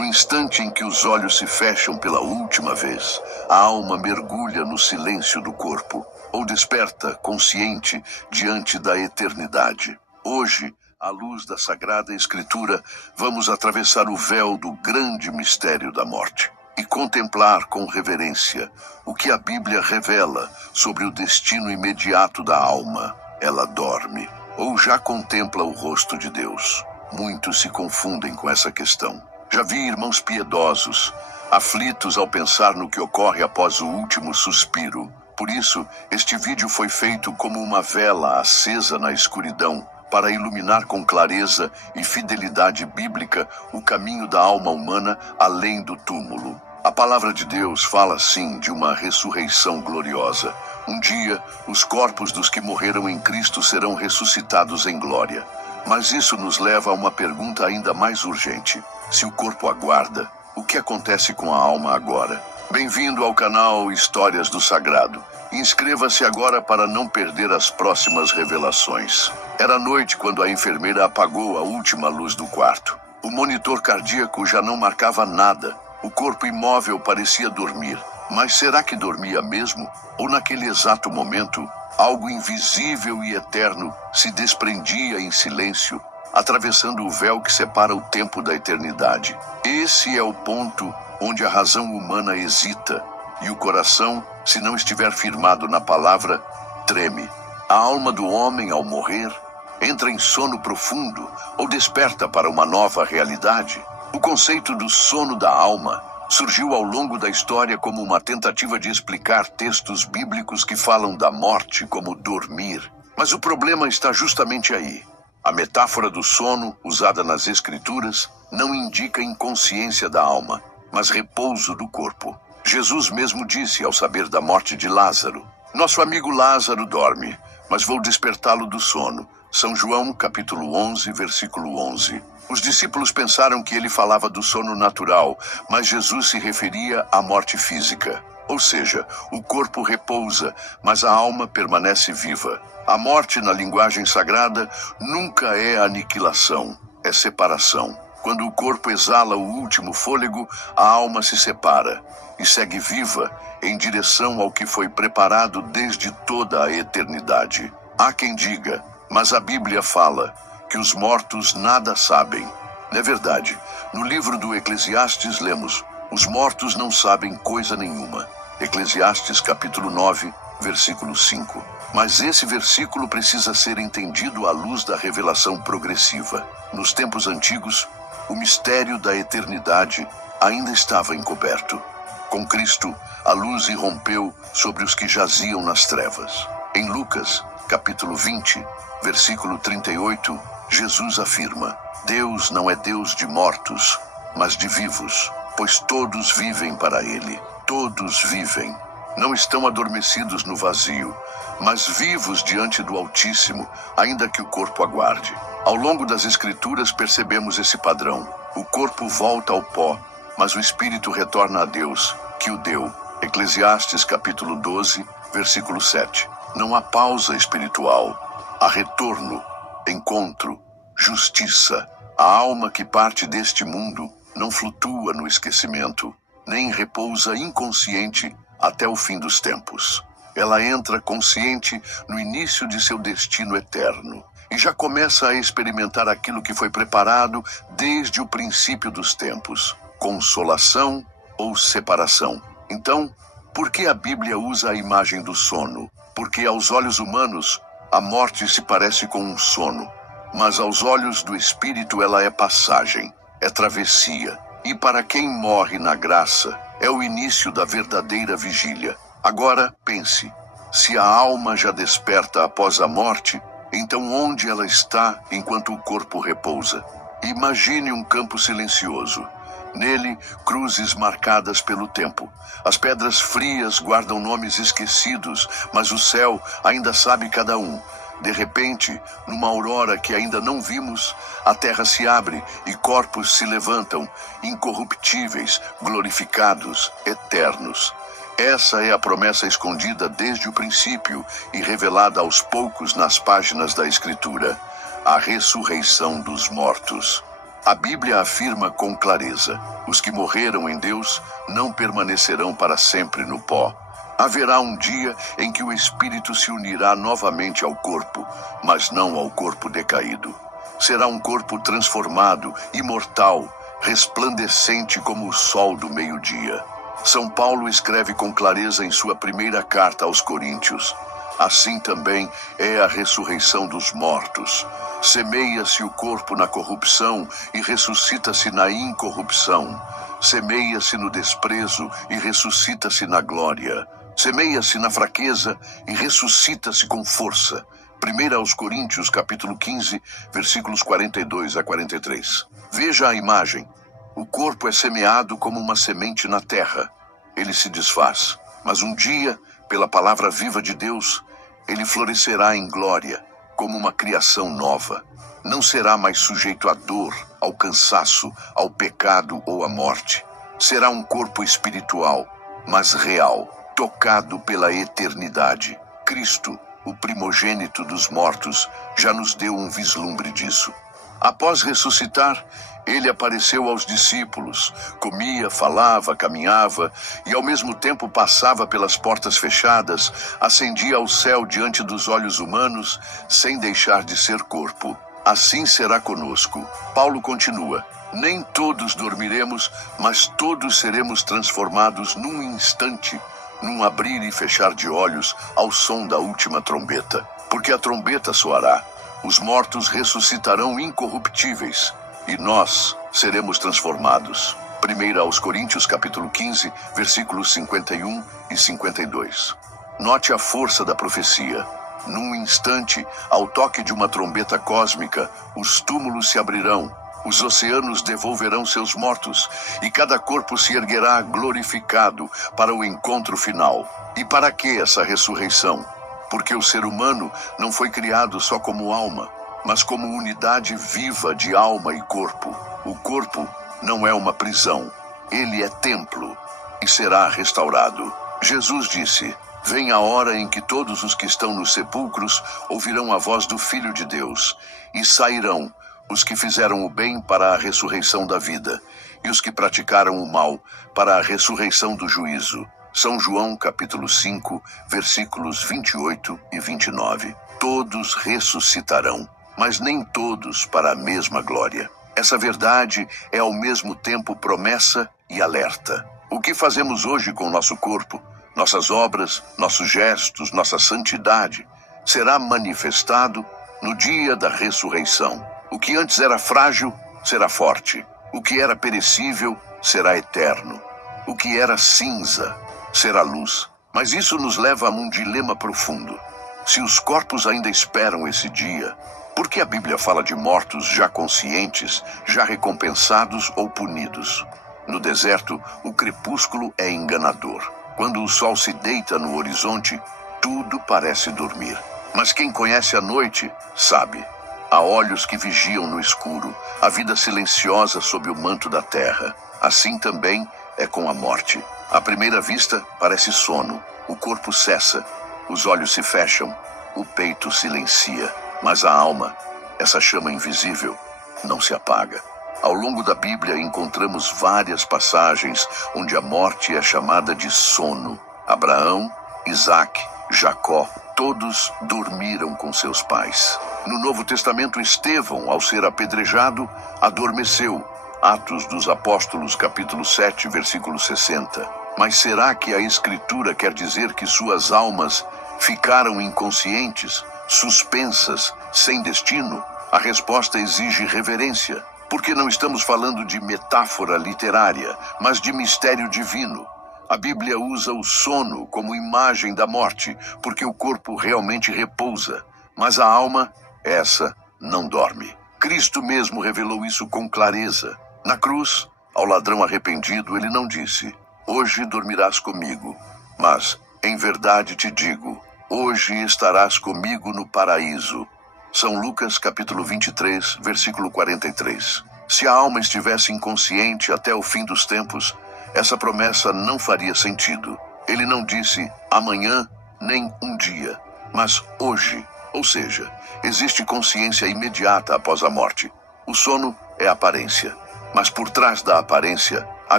No instante em que os olhos se fecham pela última vez, a alma mergulha no silêncio do corpo, ou desperta, consciente, diante da eternidade. Hoje, à luz da Sagrada Escritura, vamos atravessar o véu do grande mistério da morte e contemplar com reverência o que a Bíblia revela sobre o destino imediato da alma. Ela dorme ou já contempla o rosto de Deus. Muitos se confundem com essa questão. Já vi irmãos piedosos, aflitos ao pensar no que ocorre após o último suspiro. Por isso, este vídeo foi feito como uma vela acesa na escuridão, para iluminar com clareza e fidelidade bíblica o caminho da alma humana além do túmulo. A palavra de Deus fala sim de uma ressurreição gloriosa. Um dia, os corpos dos que morreram em Cristo serão ressuscitados em glória. Mas isso nos leva a uma pergunta ainda mais urgente. Se o corpo aguarda, o que acontece com a alma agora? Bem-vindo ao canal Histórias do Sagrado. Inscreva-se agora para não perder as próximas revelações. Era noite quando a enfermeira apagou a última luz do quarto. O monitor cardíaco já não marcava nada. O corpo imóvel parecia dormir. Mas será que dormia mesmo? Ou naquele exato momento, algo invisível e eterno se desprendia em silêncio, atravessando o véu que separa o tempo da eternidade? Esse é o ponto onde a razão humana hesita e o coração, se não estiver firmado na palavra, treme. A alma do homem, ao morrer, entra em sono profundo ou desperta para uma nova realidade. O conceito do sono da alma surgiu ao longo da história como uma tentativa de explicar textos bíblicos que falam da morte como dormir. Mas o problema está justamente aí. A metáfora do sono, usada nas Escrituras, não indica inconsciência da alma, mas repouso do corpo. Jesus mesmo disse ao saber da morte de Lázaro: "Nosso amigo Lázaro dorme, mas vou despertá-lo do sono." São João, capítulo 11, versículo 11. Os discípulos pensaram que ele falava do sono natural, mas Jesus se referia à morte física. Ou seja, o corpo repousa, mas a alma permanece viva. A morte, na linguagem sagrada, nunca é aniquilação, é separação. Quando o corpo exala o último fôlego, a alma se separa e segue viva em direção ao que foi preparado desde toda a eternidade. Há quem diga, mas a Bíblia fala que os mortos nada sabem. É verdade. No livro do Eclesiastes lemos: "Os mortos não sabem coisa nenhuma." Eclesiastes capítulo 9, versículo 5. Mas esse versículo precisa ser entendido à luz da revelação progressiva. Nos tempos antigos, o mistério da eternidade ainda estava encoberto. Com Cristo, a luz irrompeu sobre os que jaziam nas trevas. Em Lucas, capítulo 20, versículo 38, Jesus afirma: "Deus não é Deus de mortos, mas de vivos, pois todos vivem para Ele." Todos vivem. Não estão adormecidos no vazio, mas vivos diante do Altíssimo, ainda que o corpo aguarde. Ao longo das Escrituras percebemos esse padrão. O corpo volta ao pó, mas o espírito retorna a Deus, que o deu. Eclesiastes capítulo 12, versículo 7. Não há pausa espiritual. Há retorno, encontro, justiça. A alma que parte deste mundo não flutua no esquecimento, nem repousa inconsciente até o fim dos tempos. Ela entra consciente no início de seu destino eterno e já começa a experimentar aquilo que foi preparado desde o princípio dos tempos: consolação ou separação. Então, por que a Bíblia usa a imagem do sono? Porque aos olhos humanos, a morte se parece com um sono, mas aos olhos do Espírito ela é passagem, é travessia. E para quem morre na graça, é o início da verdadeira vigília. Agora, pense, se a alma já desperta após a morte, então onde ela está enquanto o corpo repousa? Imagine um campo silencioso. Nele, cruzes marcadas pelo tempo. As pedras frias guardam nomes esquecidos, mas o céu ainda sabe cada um. De repente, numa aurora que ainda não vimos, a terra se abre e corpos se levantam, incorruptíveis, glorificados, eternos. Essa é a promessa escondida desde o princípio e revelada aos poucos nas páginas da Escritura: a ressurreição dos mortos. A Bíblia afirma com clareza: os que morreram em Deus não permanecerão para sempre no pó. Haverá um dia em que o espírito se unirá novamente ao corpo, mas não ao corpo decaído. Será um corpo transformado, imortal, resplandecente como o sol do meio-dia. São Paulo escreve com clareza em sua primeira carta aos Coríntios: assim também é a ressurreição dos mortos. Semeia-se o corpo na corrupção e ressuscita-se na incorrupção. Semeia-se no desprezo e ressuscita-se na glória. Semeia-se na fraqueza e ressuscita-se com força. 1 aos Coríntios, capítulo 15, versículos 42 a 43. Veja a imagem. O corpo é semeado como uma semente na terra. Ele se desfaz, mas um dia, pela palavra viva de Deus, ele florescerá em glória, como uma criação nova. Não será mais sujeito à dor, ao cansaço, ao pecado ou à morte. Será um corpo espiritual, mas real, tocado pela eternidade. Cristo, o primogênito dos mortos, já nos deu um vislumbre disso. Após ressuscitar, ele apareceu aos discípulos, comia, falava, caminhava e ao mesmo tempo passava pelas portas fechadas, ascendia ao céu diante dos olhos humanos, sem deixar de ser corpo. Assim será conosco. Paulo continua: nem todos dormiremos, mas todos seremos transformados num instante, num abrir e fechar de olhos, ao som da última trombeta. Porque a trombeta soará, os mortos ressuscitarão incorruptíveis, e nós seremos transformados. 1 aos Coríntios, capítulo 15, versículos 51 e 52. Note a força da profecia. Num instante, ao toque de uma trombeta cósmica, os túmulos se abrirão, os oceanos devolverão seus mortos, e cada corpo se erguerá glorificado para o encontro final. E para que essa ressurreição? Porque o ser humano não foi criado só como alma, mas como unidade viva de alma e corpo. O corpo não é uma prisão, ele é templo e será restaurado. Jesus disse: vem a hora em que todos os que estão nos sepulcros ouvirão a voz do Filho de Deus, e sairão os que fizeram o bem para a ressurreição da vida, e os que praticaram o mal para a ressurreição do juízo. São João, capítulo 5, versículos 28 e 29. Todos ressuscitarão, mas nem todos para a mesma glória. Essa verdade é ao mesmo tempo promessa e alerta. O que fazemos hoje com o nosso corpo, nossas obras, nossos gestos, nossa santidade, será manifestado no dia da ressurreição. O que antes era frágil será forte. O que era perecível será eterno. O que era cinza será luz. Mas isso nos leva a um dilema profundo. Se os corpos ainda esperam esse dia, por que a Bíblia fala de mortos já conscientes, já recompensados ou punidos? No deserto, o crepúsculo é enganador. Quando o sol se deita no horizonte, tudo parece dormir. Mas quem conhece a noite, sabe. Há olhos que vigiam no escuro, a vida silenciosa sob o manto da terra. Assim também é com a morte. À primeira vista, parece sono. O corpo cessa, os olhos se fecham, o peito silencia. Mas a alma, essa chama invisível, não se apaga. Ao longo da Bíblia encontramos várias passagens onde a morte é chamada de sono. Abraão, Isaque, Jacó, todos dormiram com seus pais. No Novo Testamento, Estevão, ao ser apedrejado, adormeceu. Atos dos Apóstolos, capítulo 7, versículo 60. Mas será que a Escritura quer dizer que suas almas ficaram inconscientes, suspensas, sem destino? A resposta exige reverência, porque não estamos falando de metáfora literária, mas de mistério divino. A Bíblia usa o sono como imagem da morte, porque o corpo realmente repousa, mas a alma, essa, não dorme. Cristo mesmo revelou isso com clareza. Na cruz, ao ladrão arrependido, ele não disse: hoje dormirás comigo, mas, em verdade te digo, hoje estarás comigo no paraíso. São Lucas, capítulo 23, versículo 43. Se a alma estivesse inconsciente até o fim dos tempos, essa promessa não faria sentido. Ele não disse amanhã, nem um dia, mas hoje. Ou seja, existe consciência imediata após a morte. O sono é aparência, mas por trás da aparência, a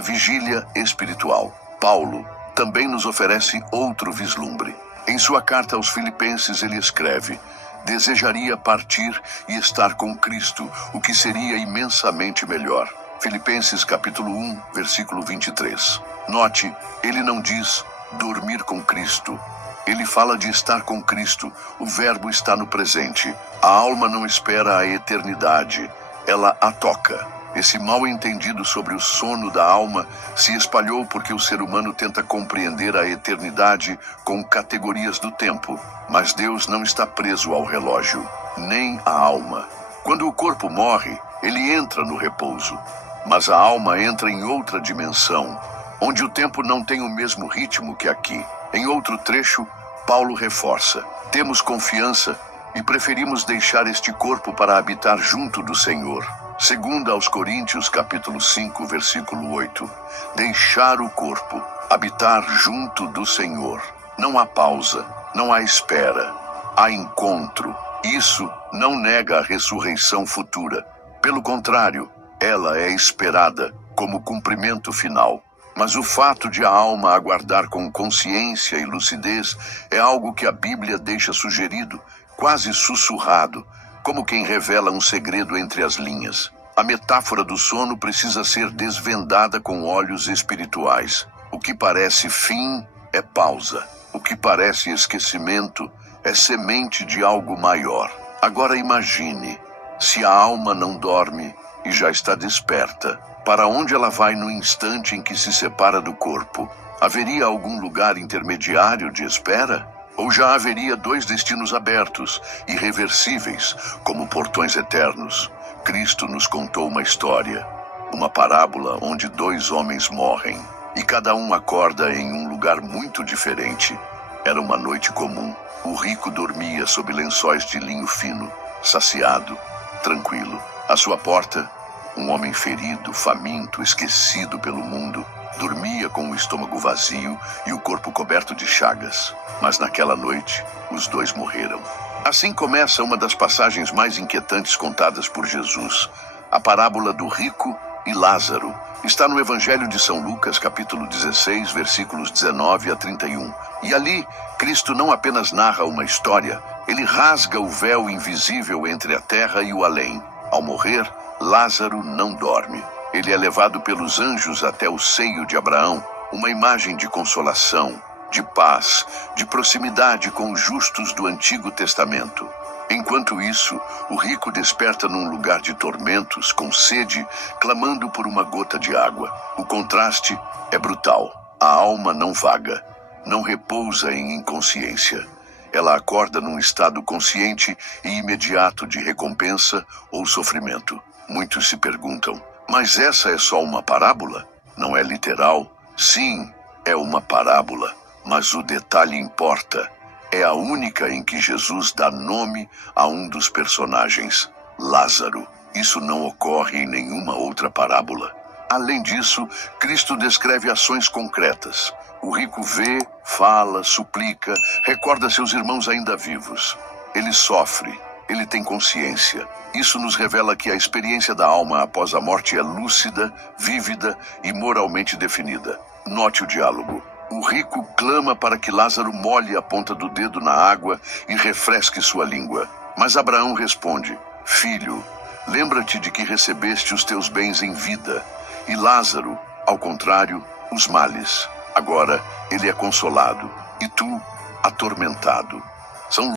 vigília espiritual. Paulo também nos oferece outro vislumbre. Em sua carta aos Filipenses ele escreve: desejaria partir e estar com Cristo, o que seria imensamente melhor. Filipenses capítulo 1, versículo 23. Note, ele não diz dormir com Cristo. Ele fala de estar com Cristo. O verbo está no presente. A alma não espera a eternidade, ela a toca. Esse mal-entendido sobre o sono da alma se espalhou porque o ser humano tenta compreender a eternidade com categorias do tempo. Mas Deus não está preso ao relógio, nem a alma. Quando o corpo morre, ele entra no repouso. Mas a alma entra em outra dimensão, onde o tempo não tem o mesmo ritmo que aqui. Em outro trecho, Paulo reforça: temos confiança e preferimos deixar este corpo para habitar junto do Senhor. Segundo aos Coríntios, capítulo 5, versículo 8. Deixar o corpo, habitar junto do Senhor. Não há pausa, não há espera, há encontro. Isso não nega a ressurreição futura. Pelo contrário, ela é esperada como cumprimento final. Mas o fato de a alma aguardar com consciência e lucidez é algo que a Bíblia deixa sugerido, quase sussurrado, como quem revela um segredo entre as linhas. A metáfora do sono precisa ser desvendada com olhos espirituais. O que parece fim é pausa. O que parece esquecimento é semente de algo maior. Agora imagine, se a alma não dorme e já está desperta, para onde ela vai no instante em que se separa do corpo? Haveria algum lugar intermediário de espera? Ou já haveria dois destinos abertos, irreversíveis, como portões eternos? Cristo nos contou uma história, uma parábola onde dois homens morrem, e cada um acorda em um lugar muito diferente. Era uma noite comum. O rico dormia sob lençóis de linho fino, saciado, tranquilo. À sua porta, um homem ferido, faminto, esquecido pelo mundo, dormia com o estômago vazio e o corpo coberto de chagas. Mas naquela noite, os dois morreram. Assim começa uma das passagens mais inquietantes contadas por Jesus, a parábola do rico e Lázaro. Está no Evangelho de São Lucas, capítulo 16, versículos 19 a 31. E ali, Cristo não apenas narra uma história, ele rasga o véu invisível entre a terra e o além. Ao morrer, Lázaro não dorme. Ele é levado pelos anjos até o seio de Abraão, uma imagem de consolação, de paz, de proximidade com os justos do Antigo Testamento. Enquanto isso, o rico desperta num lugar de tormentos, com sede, clamando por uma gota de água. O contraste é brutal. A alma não vaga, não repousa em inconsciência. Ela acorda num estado consciente e imediato de recompensa ou sofrimento. Muitos se perguntam: mas essa é só uma parábola? Não é literal? Sim, é uma parábola. Mas o detalhe importa. É a única em que Jesus dá nome a um dos personagens, Lázaro. Isso não ocorre em nenhuma outra parábola. Além disso, Cristo descreve ações concretas. O rico vê, fala, suplica, recorda seus irmãos ainda vivos. Ele sofre, ele tem consciência. Isso nos revela que a experiência da alma após a morte é lúcida, vívida e moralmente definida. Note o diálogo. O rico clama para que Lázaro molhe a ponta do dedo na água e refresque sua língua. Mas Abraão responde: filho, lembra-te de que recebeste os teus bens em vida, e Lázaro, ao contrário, os males. Agora ele é consolado, e tu, atormentado. São